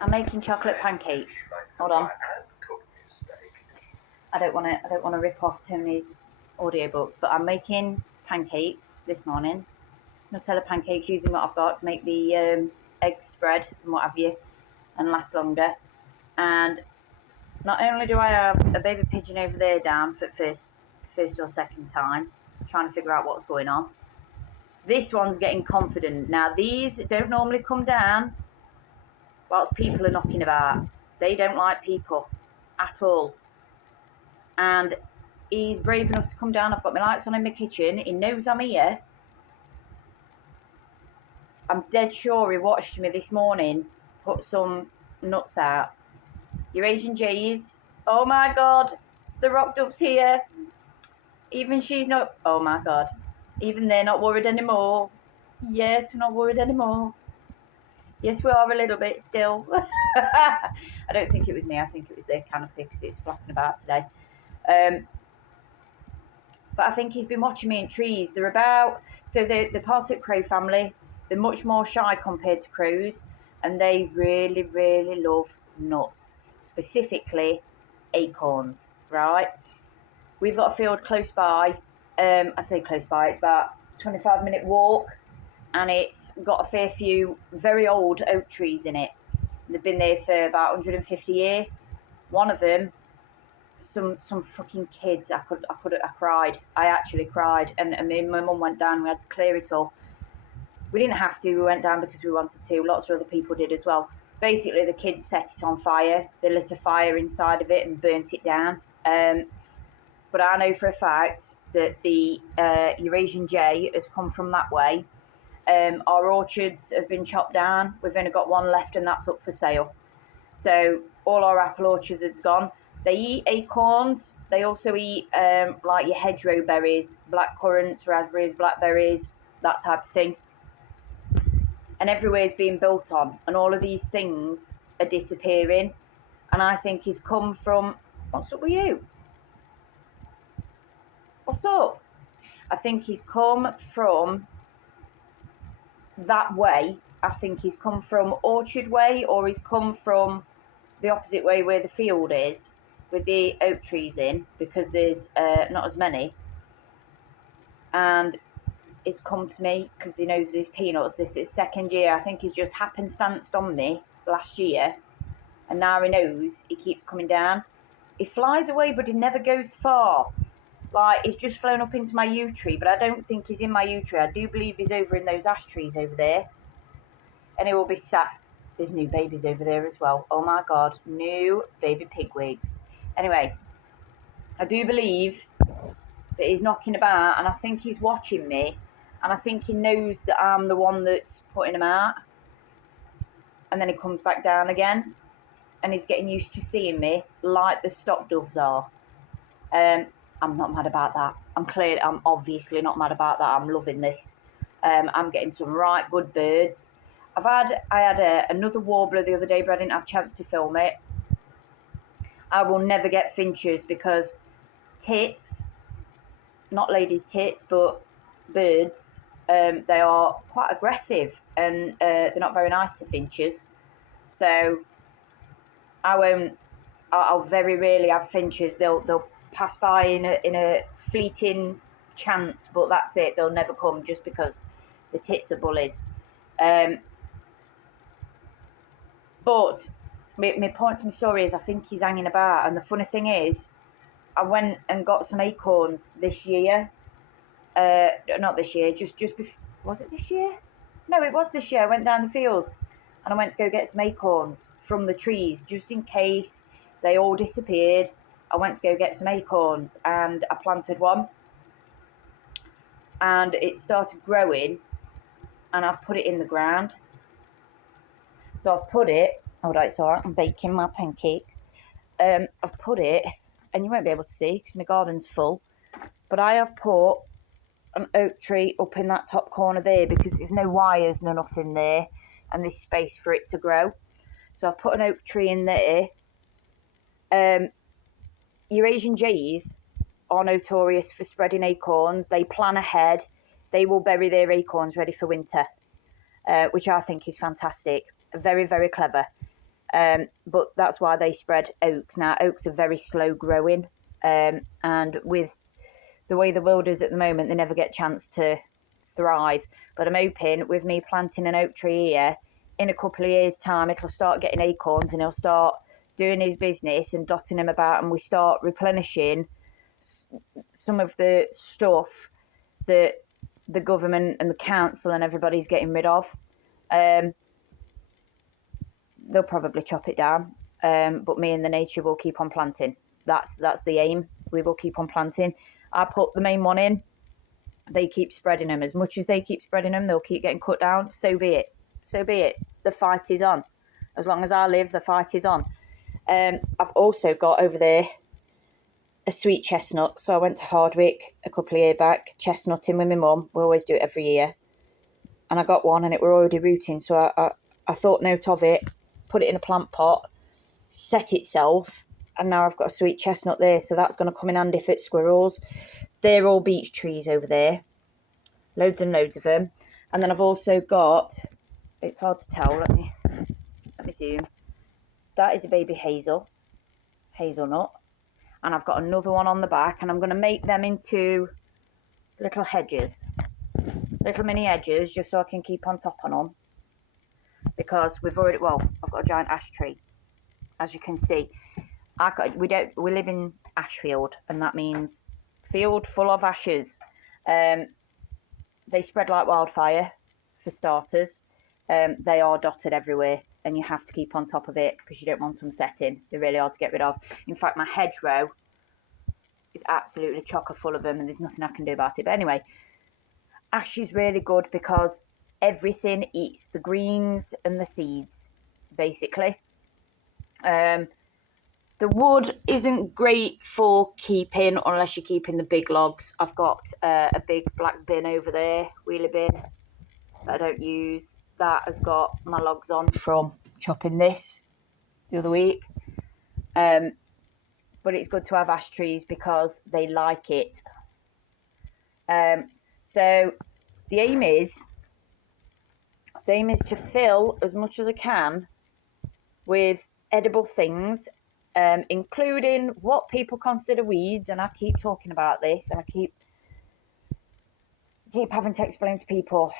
I'm making chocolate pancakes. Hold on. I don't want to rip off Tony's audiobooks, but I'm making pancakes this morning. Nutella pancakes using what I've got to make the egg spread and what have you, and last longer. And not only do I have a baby pigeon over there down for first or second time, trying to figure out what's going on. This one's getting confident. Now these don't normally come down whilst people are knocking about. They don't like people at all. And he's brave enough to come down. I've got my lights on in my kitchen. He knows I'm here. I'm dead sure he watched me this morning put some nuts out. Eurasian Jays. Oh my God. The rock dove's here. Even she's not. Oh my God. Even they're not worried anymore. Yes, we're not worried anymore. Yes, we are a little bit still. I don't think it was me. I think it was their canopy because it's flapping about today. But I think he's been watching me in trees. They're about, so they're part of the crow family. They're much more shy compared to crows. And they really, really love nuts. Specifically, acorns, right? We've got a field close by. I say close by, it's about a 25-minute walk. And it's got a fair few very old oak trees in it. They've been there for about 150 years. One of them, some fucking kids, I cried. I actually cried. And me and my mum went down, we had to clear it all. We didn't have to, we went down because we wanted to. Lots of other people did as well. Basically, the kids set it on fire. They lit a fire inside of it and burnt it down. But I know for a fact that the Eurasian jay has come from that way. Our orchards have been chopped down. We've only got one left and that's up for sale. So all our apple orchards has gone. They eat acorns. They also eat like your hedgerow berries, black currants, raspberries, blackberries, that type of thing. And everywhere's being built on. And all of these things are disappearing. And I think he's come from... What's up with you? What's up? I think he's come from that way. I think he's come from Orchard Way, or he's come from the opposite way where the field is with the oak trees in, because there's not as many. And it's come to me because he knows there's peanuts. This is second year. I think he's just happenstanced on me last year, and now he knows. He keeps coming down. He flies away, but he never goes far. Like, he's just flown up into my yew tree, but I don't think he's in my yew tree. I do believe he's over in those ash trees over there. And he will be sat. There's new babies over there as well. Oh my God, new baby pigwigs. Anyway, I do believe that he's knocking about, and I think he's watching me, and I think he knows that I'm the one that's putting him out. And then he comes back down again, and he's getting used to seeing me like the stock doves are. I'm not mad about that. I'm obviously not mad about that. I'm loving this. I'm getting some right good birds. I had another warbler the other day, but I didn't have a chance to film it. I will never get finches because tits, not ladies' tits, but birds, they are quite aggressive, and they're not very nice to finches. So I'll very rarely have finches. They'll pass by in a fleeting chance, but that's it. They'll never come just because the tits are bullies. But my point to my story is I think he's hanging about. And the funny thing is, I went and got some acorns this year. Not this year, just before. Was it this year? No, it was this year. I went down the fields and I went to go get some acorns from the trees just in case they all disappeared. I went to go get some acorns and I planted one. And it started growing and I've put it in the ground. So I've put it, hold on, it's all right, I'm baking my pancakes. I've put it, and you won't be able to see because my garden's full, but I have put an oak tree up in that top corner there because there's no wires, no nothing there, and there's space for it to grow. So I've put an oak tree in there. Eurasian jays are notorious for spreading acorns. They plan ahead. They will bury their acorns ready for winter, which I think is fantastic. Very, very clever. But that's why they spread oaks. Now, oaks are very slow growing, and with the way the world is at the moment, they never get a chance to thrive. But I'm hoping with me planting an oak tree here, in a couple of years' time, it'll start getting acorns and he'll start doing his business and dotting them about, and we start replenishing some of the stuff that the government and the council and everybody's getting rid of. They'll probably chop it down, but me and the nature will keep on planting. That's the aim. We will keep on planting. I put the main one in. They keep spreading them. As much as they keep spreading them, they'll keep getting cut down. So be it. So be it. The fight is on. As long as I live, the fight is on. I've also got over there a sweet chestnut. So I went to Hardwick a couple of years back, chestnutting with my mum. We always do it every year. And I got one and it were already rooting. So I thought note of it, put it in a plant pot, set itself. And now I've got a sweet chestnut there. So that's going to come in handy for squirrels. They're all beech trees over there. Loads and loads of them. And then I've also got, it's hard to tell, let me zoom. That is a baby hazelnut. And I've got another one on the back, and I'm going to make them into little hedges. Little mini hedges, just so I can keep on top on them. Because I've got a giant ash tree. As you can see, we live in Ashfield, and that means field full of ashes. They spread like wildfire, for starters. They are dotted everywhere, and you have to keep on top of it because you don't want them setting. They're really hard to get rid of. In fact, my hedgerow is absolutely chocker full of them, and there's nothing I can do about it. But anyway, ash is really good because everything eats the greens and the seeds, basically. The wood isn't great for keeping unless you're keeping the big logs. I've got a big black bin over there, wheeler bin, that I don't use. That has got my logs on from chopping this the other week. But it's good to have ash trees because they like it. So the aim is to fill as much as I can with edible things, including what people consider weeds. And I keep talking about this, and I keep having to explain to people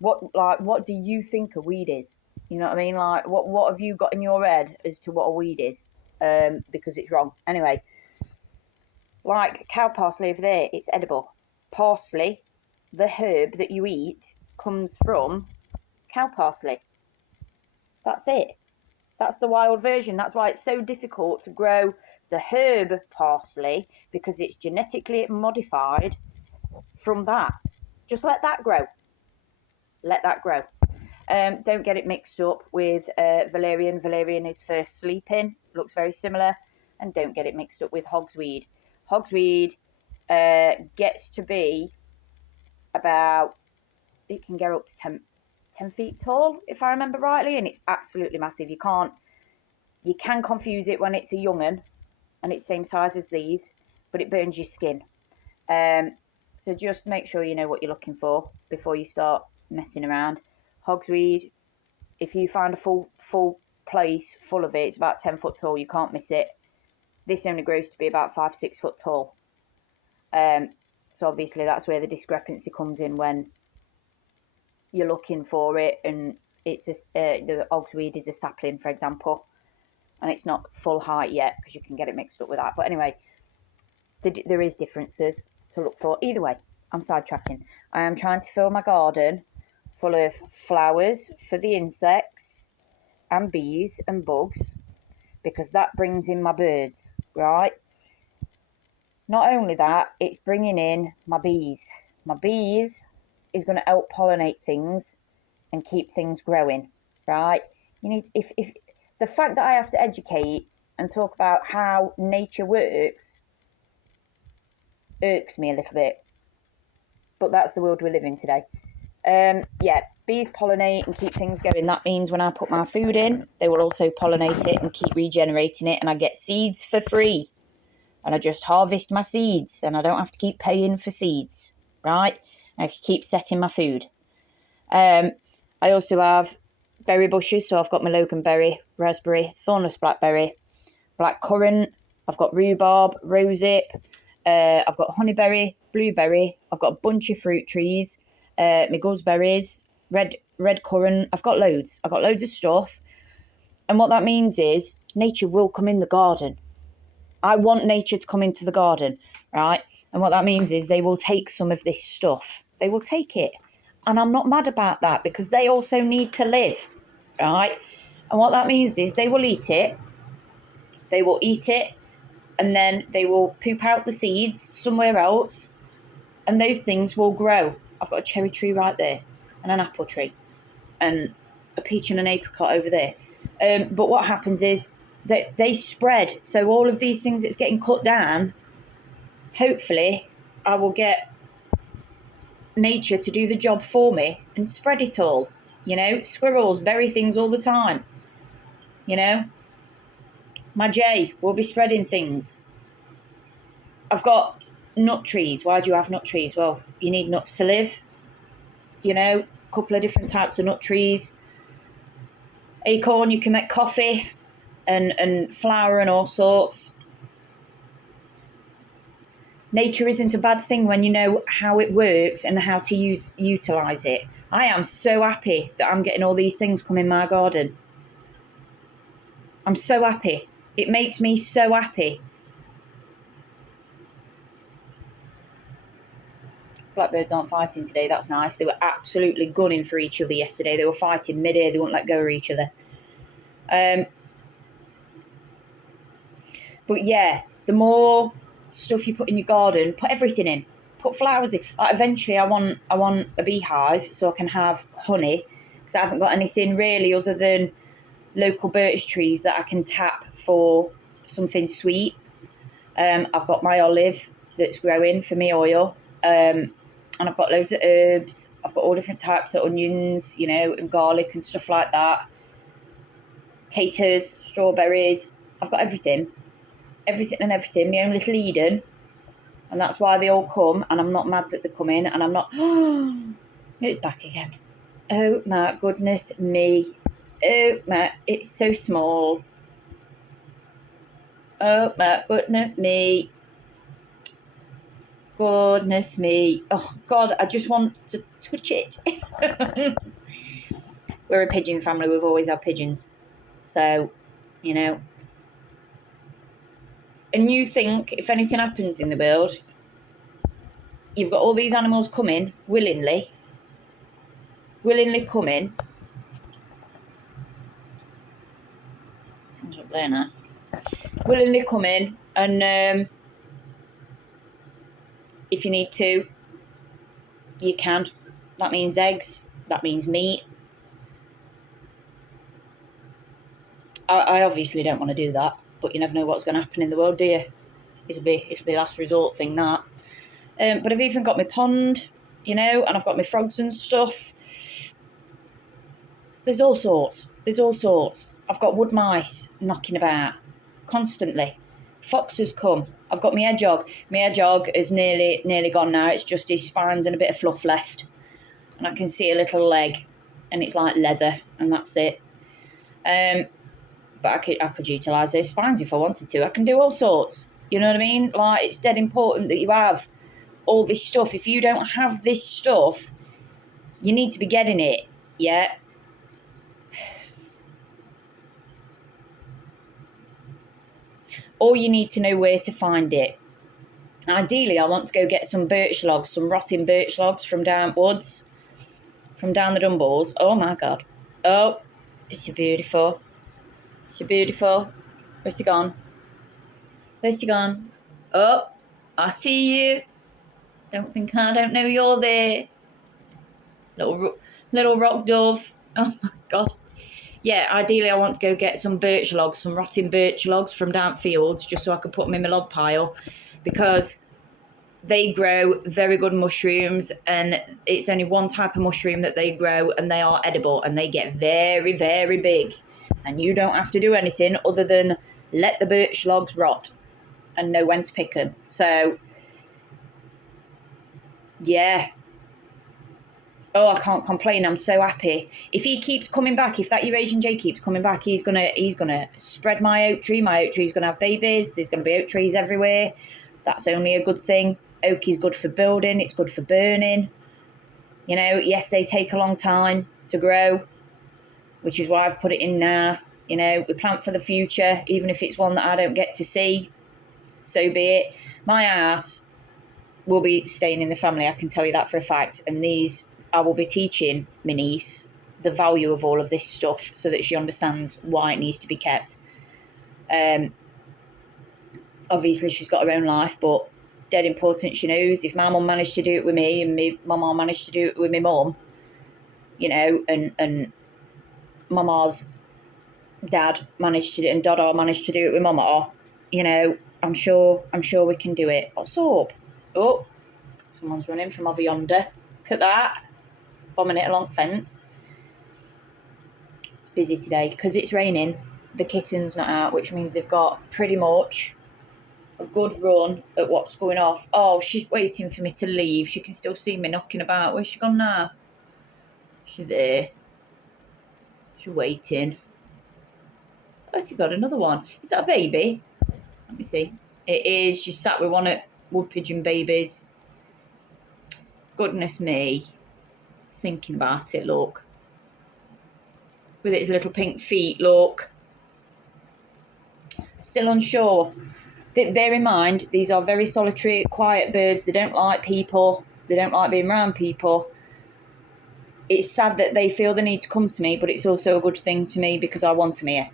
what do you think a weed is? You know what I mean? Like, what have you got in your head as to what a weed is? Because it's wrong. Anyway, like cow parsley over there, it's edible. Parsley, the herb that you eat, comes from cow parsley. That's it. That's the wild version. That's why it's so difficult to grow the herb parsley, because it's genetically modified from that. Just let that grow. Let that grow. Don't get it mixed up with valerian. Valerian is for sleeping. Looks very similar. And don't get it mixed up with hogsweed. Hogsweed gets to be about, it can get up to 10 feet tall, if I remember rightly, and it's absolutely massive. You can confuse it when it's a young'un, and it's the same size as these, but it burns your skin. So just make sure you know what you're looking for before you start messing around. Hogsweed, if you find a full place full of it, it's about 10 foot tall. You can't miss it. This only grows to be about 5-6 foot tall. So obviously that's where the discrepancy comes in when you're looking for it, and it's the hogsweed is a sapling, for example, and it's not full height yet because you can get it mixed up with that. But anyway, there is differences to look for. Either way, I'm sidetracking. I am trying to fill my garden full of flowers for the insects and bees and bugs, because that brings in my birds, right? Not only that, it's bringing in my bees. My bees is going to help pollinate things and keep things growing, right? You need, if the fact that I have to educate and talk about how nature works irks me a little bit, but that's the world we live in today. Bees pollinate and keep things going. That means when I put my food in, they will also pollinate it and keep regenerating it, and I get seeds for free, and I just harvest my seeds, and I don't have to keep paying for seeds, right? I can keep setting my food. I also have berry bushes. So I've got my loganberry, raspberry, thornless blackberry, blackcurrant. I've got rhubarb, rosehip. I've got honeyberry, blueberry. I've got a bunch of fruit trees. My gooseberries, red currant. I've got loads. I've got loads of stuff. And what that means is nature will come in the garden. I want nature to come into the garden, right? And what that means is they will take some of this stuff. They will take it. And I'm not mad about that because they also need to live, right? And what that means is they will eat it. They will eat it. And then they will poop out the seeds somewhere else. And those things will grow. I've got a cherry tree right there. And an apple tree. And a peach and an apricot over there. But what happens is that they spread. So all of these things that's getting cut down, hopefully I will get nature to do the job for me and spread it all. You know, squirrels bury things all the time. You know, my jay will be spreading things. I've got nut trees. Why do you have nut trees? Well, you need nuts to live. You know, a couple of different types of nut trees. Acorn, you can make coffee and flour and all sorts. Nature isn't a bad thing when you know how it works and how to utilise it. I am so happy that I'm getting all these things come in my garden. I'm so happy. It makes me so happy. Blackbirds aren't fighting today, that's nice. They were absolutely gunning for each other yesterday. They were fighting mid-air, they wouldn't let go of each other. But yeah, the more stuff you put in your garden, put everything in. Put flowers in. Like eventually I want a beehive so I can have honey, because I haven't got anything really other than local birch trees that I can tap for something sweet. I've got my olive that's growing for me oil. And I've got loads of herbs. I've got all different types of onions, you know, and garlic and stuff like that. Taters, strawberries. I've got everything. Everything and everything. My own little Eden. And that's why they all come. And I'm not mad that they come in. And I'm not... It's back again. Oh, my goodness me. Oh, my... It's so small. Oh, my goodness me. Goodness me. Oh, God, I just want to touch it. We're a pigeon family. We've always had pigeons. So, you know. And you think if anything happens in the world, you've got all these animals coming willingly coming. What's up there now? Willingly coming, and if you need to, you can. That means eggs. That means meat. I obviously don't want to do that, but you never know what's going to happen in the world, do you? It'll be last resort thing, that. But I've even got my pond, you know, and I've got my frogs and stuff. There's all sorts. I've got wood mice knocking about constantly. Foxes come. I've got my hedgehog. My hedgehog is nearly gone now. It's just his spines and a bit of fluff left. And I can see a little leg. And it's like leather. And that's it. But I could utilise those spines if I wanted to. I can do all sorts. You know what I mean? Like, it's dead important that you have all this stuff. If you don't have this stuff, you need to be getting it. Yeah? Or you need to know where to find it. Ideally, I want to go get some birch logs, some rotting birch logs from down woods, from down the Dumballs. Oh, my God. Oh, it's so beautiful. So beautiful. Where's he gone? Oh, I see you. Don't think I don't know you're there. Little rock dove. Oh, my God. Yeah, ideally I want to go get some birch logs, some rotting birch logs from down fields, just so I can put them in my log pile, because they grow very good mushrooms, and it's only one type of mushroom that they grow, and they are edible, and they get very, very big. And you don't have to do anything other than let the birch logs rot and know when to pick them. So, yeah. Oh, I can't complain. I'm so happy. If he keeps coming back, if that Eurasian Jay keeps coming back, he's gonna spread my oak tree. My oak tree's gonna have babies. There's gonna be oak trees everywhere. That's only a good thing. Oak is good for building. It's good for burning. You know, yes, they take a long time to grow, which is why I've put it in now. You know, we plant for the future, even if it's one that I don't get to see. So be it. My ass will be staying in the family, I can tell you that for a fact. And I will be teaching my niece the value of all of this stuff so that she understands why it needs to be kept. Obviously, she's got her own life, but dead important she knows. If my mum managed to do it with me and my mum managed to do it with my mum, you know, and mama's dad managed to do it and Dada managed to do it with mama, you know, I'm sure we can do it. What's up? Oh, someone's running from over yonder. Look at that. Bombing it along the fence. It's busy today because it's raining. The kitten's not out, which means they've got pretty much a good run at what's going off. Oh, she's waiting for me to leave. She can still see me knocking about. Where's she gone now? She's there. She's waiting. Oh, she got another one. Is that a baby? Let me see. It is. She sat with one of wood pigeon babies. Goodness me. Thinking about it, look. With its little pink feet, look. Still unsure. Bear in mind, these are very solitary, quiet birds. They don't like people. They don't like being around people. It's sad that they feel the need to come to me, but it's also a good thing to me because I want them here.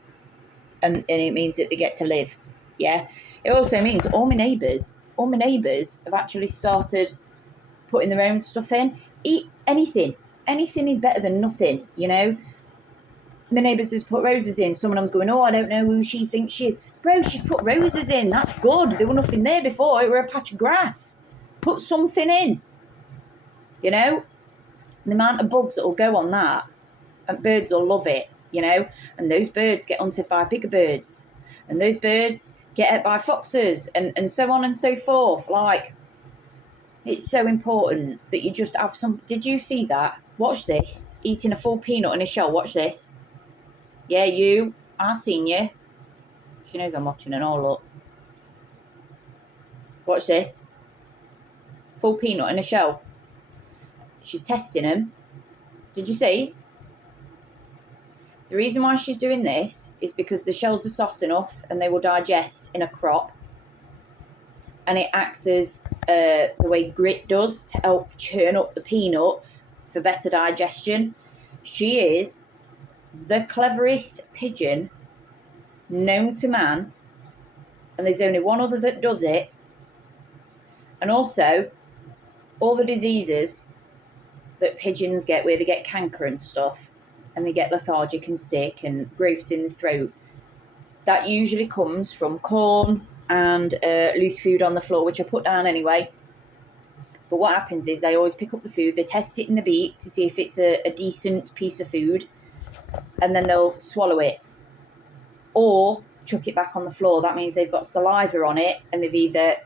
And it means that they get to live. Yeah. It also means all my neighbours have actually started putting their own stuff in. Eat anything. Anything is better than nothing, you know. My neighbours has put roses in. Some of them's going, oh, I don't know who she thinks she is. Bro, she's put roses in. That's good. There were nothing there before. It were a patch of grass. Put something in. You know? And the amount of bugs that will go on that. And birds will love it, you know? And those birds get hunted by bigger birds. And those birds get ate by foxes. And so on and so forth. Like, it's so important that you just have some... Did you see that? Watch this. Eating a full peanut in a shell. Watch this. Yeah, you. I seen you. She knows I'm watching and all up. Watch this. Full peanut in a shell. She's testing them. Did you see? The reason why she's doing this is because the shells are soft enough and they will digest in a crop. And it acts as the way grit does to help churn up the peanuts for better digestion. She is the cleverest pigeon known to man, and there's only one other that does it. And also, all the diseases that pigeons get, where they get canker and stuff, and they get lethargic and sick and growths in the throat, that usually comes from corn and loose food on the floor, which I put down anyway. But what happens is they always pick up the food, they test it in the beak to see if it's a decent piece of food, and then they'll swallow it or chuck it back on the floor. That means they've got saliva on it and they've either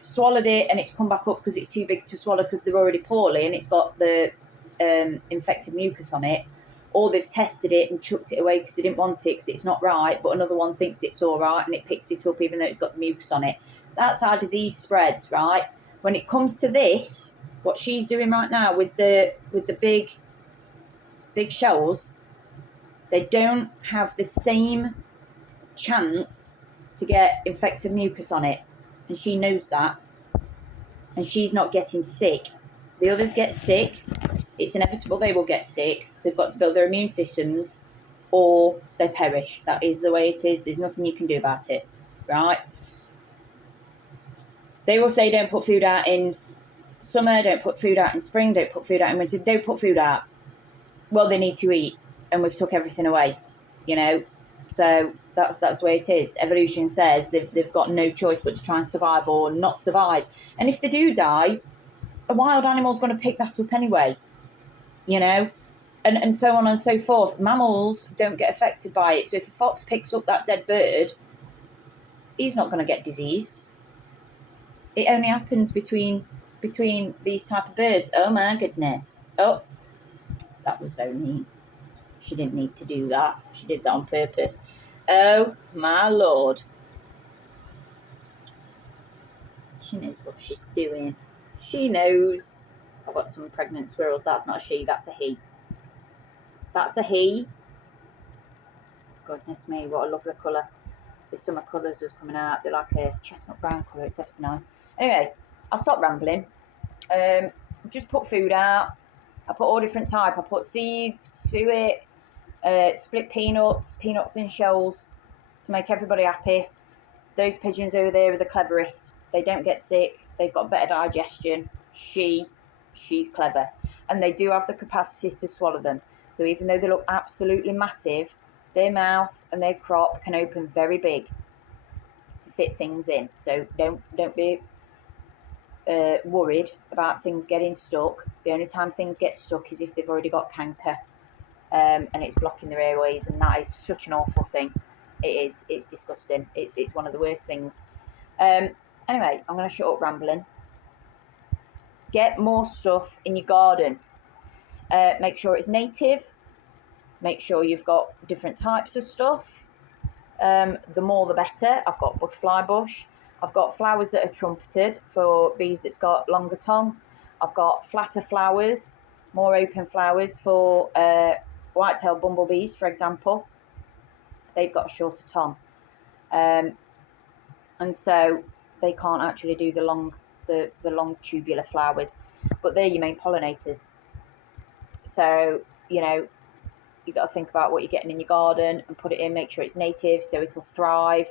swallowed it and it's come back up because it's too big to swallow because they're already poorly and it's got the infected mucus on it, or they've tested it and chucked it away because they didn't want it because it's not right, but another one thinks it's all right and it picks it up even though it's got the mucus on it. That's how disease spreads, right? When it comes to this, what she's doing right now with the big shells, they don't have the same chance to get infected mucus on it, and she knows that, and she's not getting sick. The others get sick. It's inevitable they will get sick. They've got to build their immune systems or they perish. That is the way it is. There's nothing you can do about it, right? They will say don't put food out in summer, don't put food out in spring, don't put food out in winter, don't put food out. Well, they need to eat, and we've took everything away, you know. So that's the way it is. Evolution says they've got no choice but to try and survive or not survive. And if they do die, a wild animal's going to pick that up anyway, you know, and so on and so forth. Mammals don't get affected by it. So if a fox picks up that dead bird, he's not going to get diseased. It only happens between these type of birds. Oh my goodness. Oh, That was very neat. She didn't need to do that. She did that on purpose. Oh, my Lord. She knows what she's doing. She knows. I've got some pregnant squirrels. That's not a she, that's a he. That's a he. Goodness me, what a lovely colour. The summer colours just coming out. They're like a chestnut brown colour. It's ever so nice. Anyway, I'll stop rambling. Just put food out. I put all different type. I put seeds, suet, split peanuts in shells to make everybody happy. Those pigeons over there are the cleverest. They don't get sick. They've got better digestion. She's clever. And they do have the capacity to swallow them. So even though they look absolutely massive, their mouth and their crop can open very big to fit things in. So don't be worried about things getting stuck. The only time things get stuck is if they've already got canker and it's blocking their airways, and that is such an awful thing. It is. It's disgusting. It's one of the worst things. Anyway, I'm going to shut up rambling. Get more stuff in your garden. Make sure it's native. Make sure you've got different types of stuff. The more the better. I've got butterfly bush. I've got flowers that are trumpeted for bees that's got longer tongue. I've got flatter flowers, more open flowers for white-tailed bumblebees, for example. They've got a shorter tongue. And so they can't actually do the long tubular flowers. But they're your main pollinators. So, you've got to think about what you're getting in your garden and put it in, make sure it's native so it'll thrive.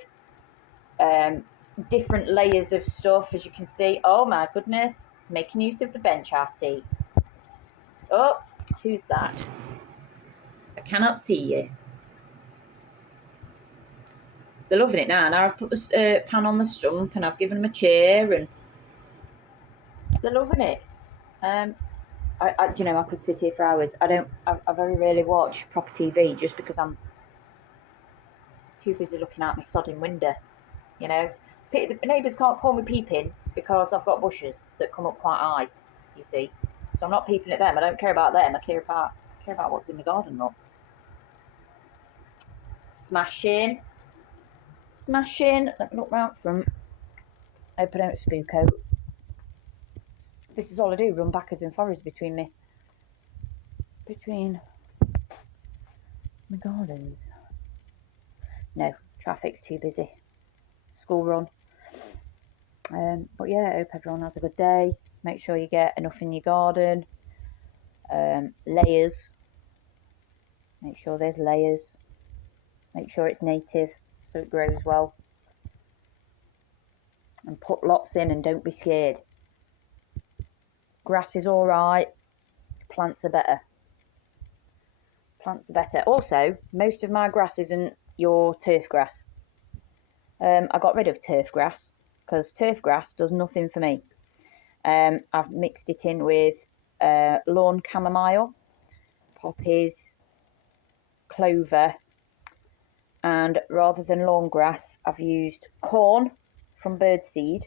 Different layers of stuff, as you can see. Oh my goodness, making use of the bench, I see. Oh, who's that? I cannot see you. They're loving it now. Now I've put the pan on the stump and I've given them a chair and they're loving it. I could sit here for hours. I very rarely watch proper TV just because I'm too busy looking out my sodding window. The neighbours can't call me peeping because I've got bushes that come up quite high, you see. So I'm not peeping at them. I don't care about them. I care about what's in the garden, look. Smashing. Let me look round front. Hope I don't spook out. This is all I do, run backwards and forwards between my gardens. No, traffic's too busy. School run. But yeah, I hope everyone has a good day. Make sure you get enough in your garden. Layers. Make sure there's layers. Make sure it's native so it grows well. And put lots in and don't be scared. Grass is alright. Plants are better. Also, most of my grass isn't your turf grass. I got rid of turf grass because turf grass does nothing for me. I've mixed it in with lawn chamomile, poppies, clover, and rather than lawn grass, I've used corn from birdseed,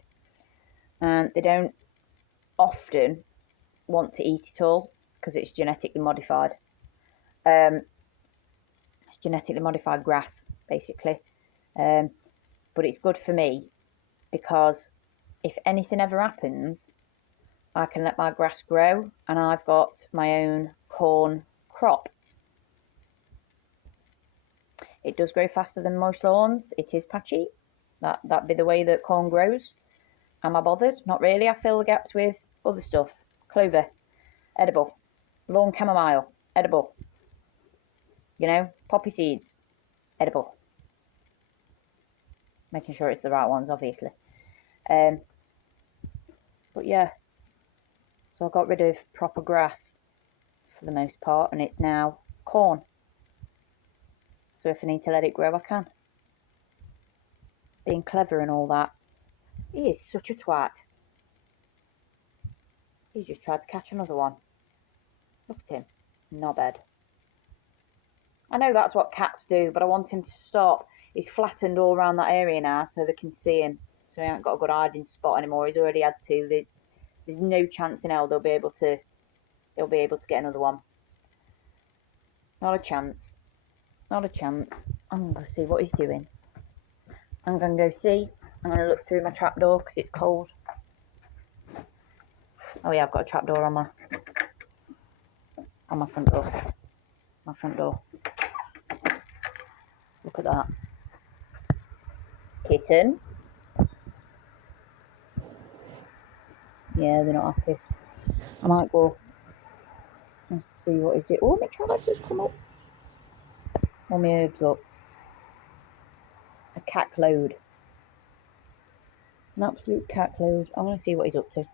and they don't often want to eat it all because it's genetically modified. It's genetically modified grass, basically. But it's good for me because if anything ever happens, I can let my grass grow and I've got my own corn crop. It does grow faster than most lawns. It is patchy. That'd be the way that corn grows. Am I bothered? Not really. I fill the gaps with other stuff. Clover, edible. Lawn chamomile, edible. Poppy seeds, edible. Making sure it's the right ones, obviously. But yeah. So I got rid of proper grass for the most part, and it's now corn. So if I need to let it grow, I can. Being clever and all that. He is such a twat. He's just tried to catch another one. Look at him. Knobhead. I know that's what cats do, but I want him to stop. He's flattened all around that area now so they can see him. So he ain't got a good hiding spot anymore. He's already had two. There's no chance in hell they'll be able to get another one. Not a chance. Not a chance. I'm going to see what he's doing. I'm going to go see. I'm going to look through my trapdoor because it's cold. Oh yeah, I've got a trapdoor on my front door. My front door. Look at that. Kitten. Yeah, they're not happy. I might go and see what he's doing. Oh, my child just come up. Oh, my herbs up. A cat load. An absolute cat load. I want to see what he's up to.